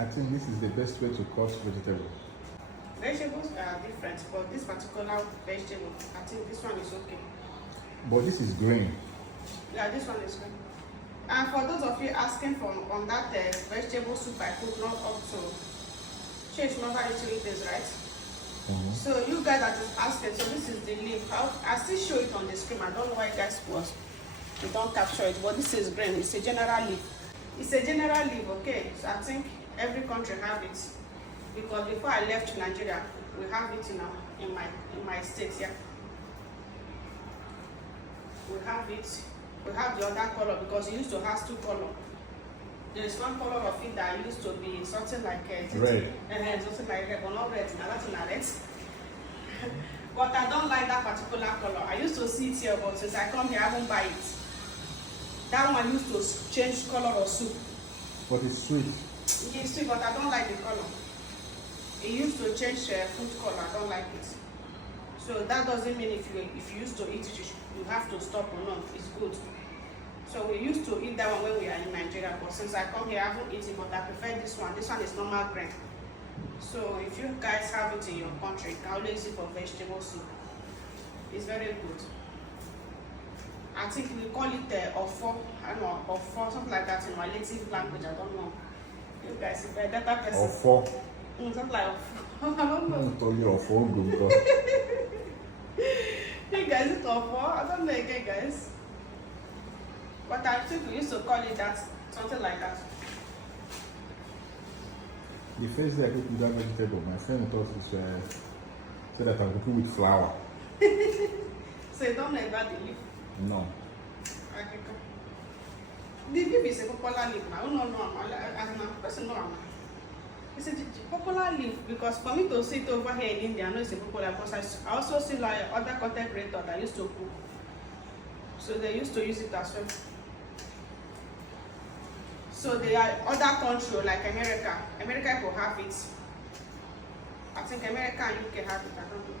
I think this is the best way to cut vegetable. Vegetables are different, but this particular vegetable, I think this one is okay. But this is green. Yeah, this one is good. And for those of you asking for on that vegetable soup I cooked not up to change number 3 days, right? So you guys are just asking, so this is the leaf. I still show it on the screen. I don't know why you guys was you don't capture it, but this is green. It's a general leaf. It's a general leaf, okay? So I think every country have it. Because before I left Nigeria, we have it in my state here. We have it. We have the other color because it used to have 2 colors. There is one color of it that used to be something like red. Something like red, but not red. Now that's not red. But I don't like that particular color. I used to see it here, but since I come here, I won't buy it. That one used to change color of soup. But it's sweet. It's sweet, but I don't like the color. It used to change food color. I don't like it. So that doesn't mean if you used to eat it, you have to stop or not. It's good. So we used to eat that one when we are in Nigeria, but since I come here, I haven't eaten, but I prefer this one. This one is normal green. So if you guys have it in your country, you can always use it for vegetable soup. It's very good. I think we call it ofo, I don't know, ofo, something like that in my native language. I don't know. You guys, if you're a better person. Ofo. Something like ofo. I don't know. Tell you ofo. You guys, it's ofo. I don't know again, guys. But I think we used to call it that, something like that. The first day I cooked with that vegetable, my friend thought it said that I'm cooking with flour. So you don't know about the leaf? No. Okay. The leaf is a popular leaf now. No, as a person no. It's a popular leaf because for me to see it over here in India, I know it's a popular because I also see like other content creators that used to cook. So they used to use it as well. So there are other countries like America. America will have it. I think America and UK have it. I don't know.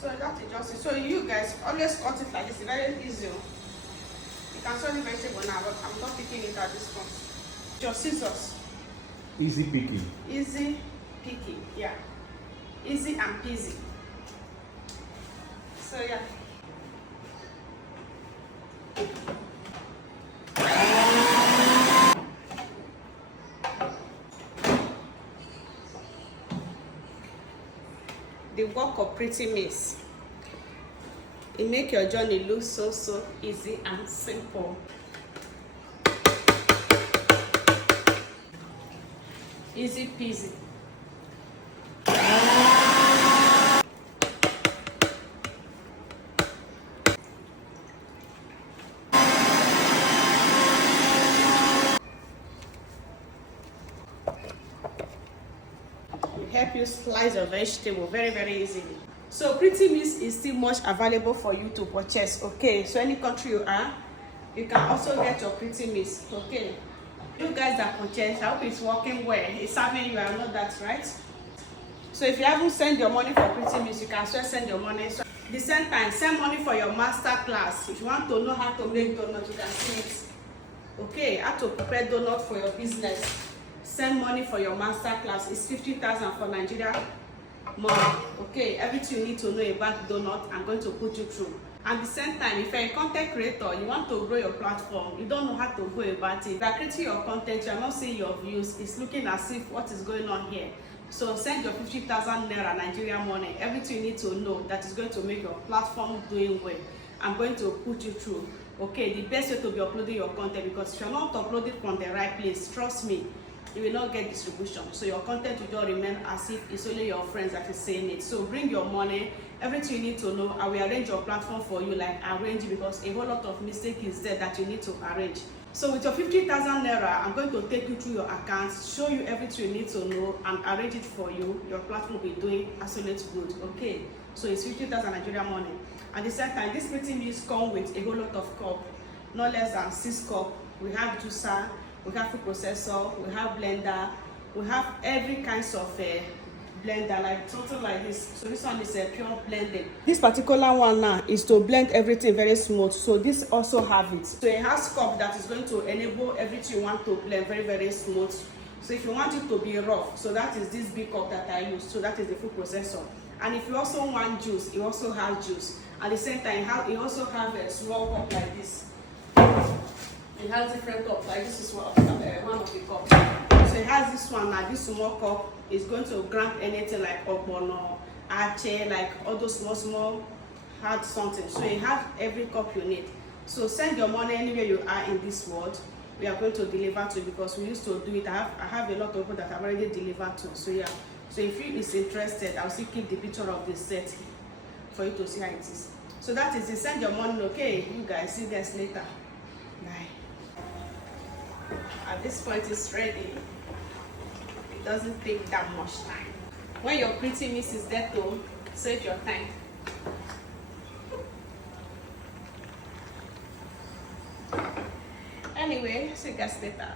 So that is just it. So you guys always cut it like this. It's very easy. You can sell the vegetable now, but I'm not picking it at this point. Your scissors. Easy picking. Easy picking, yeah. Easy and peasy. So yeah. The work of Preethi Miss. It make your journey look so easy and simple. Easy peasy. Help you slice your vegetable very easily. So Preethi Miss is still much available for you to purchase. Okay, so any country you are, you can also get your Preethi Miss. Okay, you guys that purchase, I hope it's working well. It's serving you, I know that's right. So if you haven't sent your money for Preethi Miss, you can still send your money. So at the same time, send money for your master class. If you want to know how to make donut, you can see it. Okay, how to prepare donut for your business. Send money for your master class. It's 50,000 for Nigeria money. Okay, everything you need to know about donut, I'm going to put you through. At the same time, if you're a content creator, you want to grow your platform, you don't know how to go about it. If you're creating your content, you're not seeing your views, it's looking as if what is going on here. So send your 50,000 naira Nigerian money, everything you need to know that is going to make your platform doing well. I'm going to put you through. Okay, the best way to be uploading your content, because if you're not uploading from the right place, trust me, you will not get distribution. So your content will just remain as if it's only your friends that is saying it. So bring your money, everything you need to know. I will arrange your platform for you, like arrange it, because a whole lot of mistake is there that you need to arrange. So with your 50,000 naira, I'm going to take you through your accounts, show you everything you need to know, and arrange it for you. Your platform will be doing absolutely good. Okay, so it's 50,000 Nigerian money. At the same time, this Preethi Miss come with a whole lot of cup, not less than 6 cups. We have juicer, we have food processor, we have blender, we have every kinds of blender, like something like this. So this one is a pure blending. This particular one now is to blend everything very smooth. So this also have it. So it has cup that is going to enable everything you want to blend very, very smooth. So if you want it to be rough, so that is this big cup that I use. So that is the food processor. And if you also want juice, it also has juice. At the same time, it also has a small cup like this. It has different cups, like this is one of the cups. So it has this one, like this small cup is going to grab anything like ogbono, ache, like all those small hard something. So you have every cup you need. So send your money anywhere you are in this world. We are going to deliver to, because we used to do it. I have a lot of people that I've already delivered to. So yeah. So if you is interested, I'll still keep the picture of the set for you to see how it is. So that is it. Send your money, okay? You guys, see you guys later. Bye. At this point, it's ready. It doesn't take that much time. When your pretty miss is there to save your time. Anyway, see you guys later.